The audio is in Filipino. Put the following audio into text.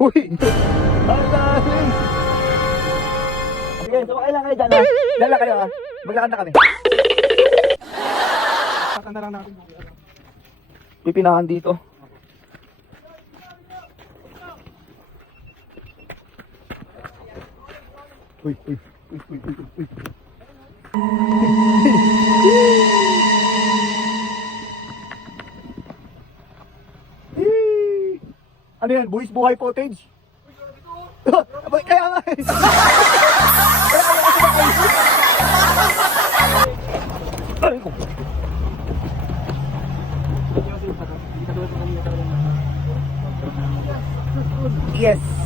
Uy! Ang dami! Sige, sumakay lang kayo dyan ha. Dyan lang kayo ha. Maglakad na kami. Tatanda lang natin. Pipinahan dito. Uy, uy, uy, uy, uy, uy. Ano yan? Buwis buhay footage? Kaya nga eh. Ay, ko. Yes.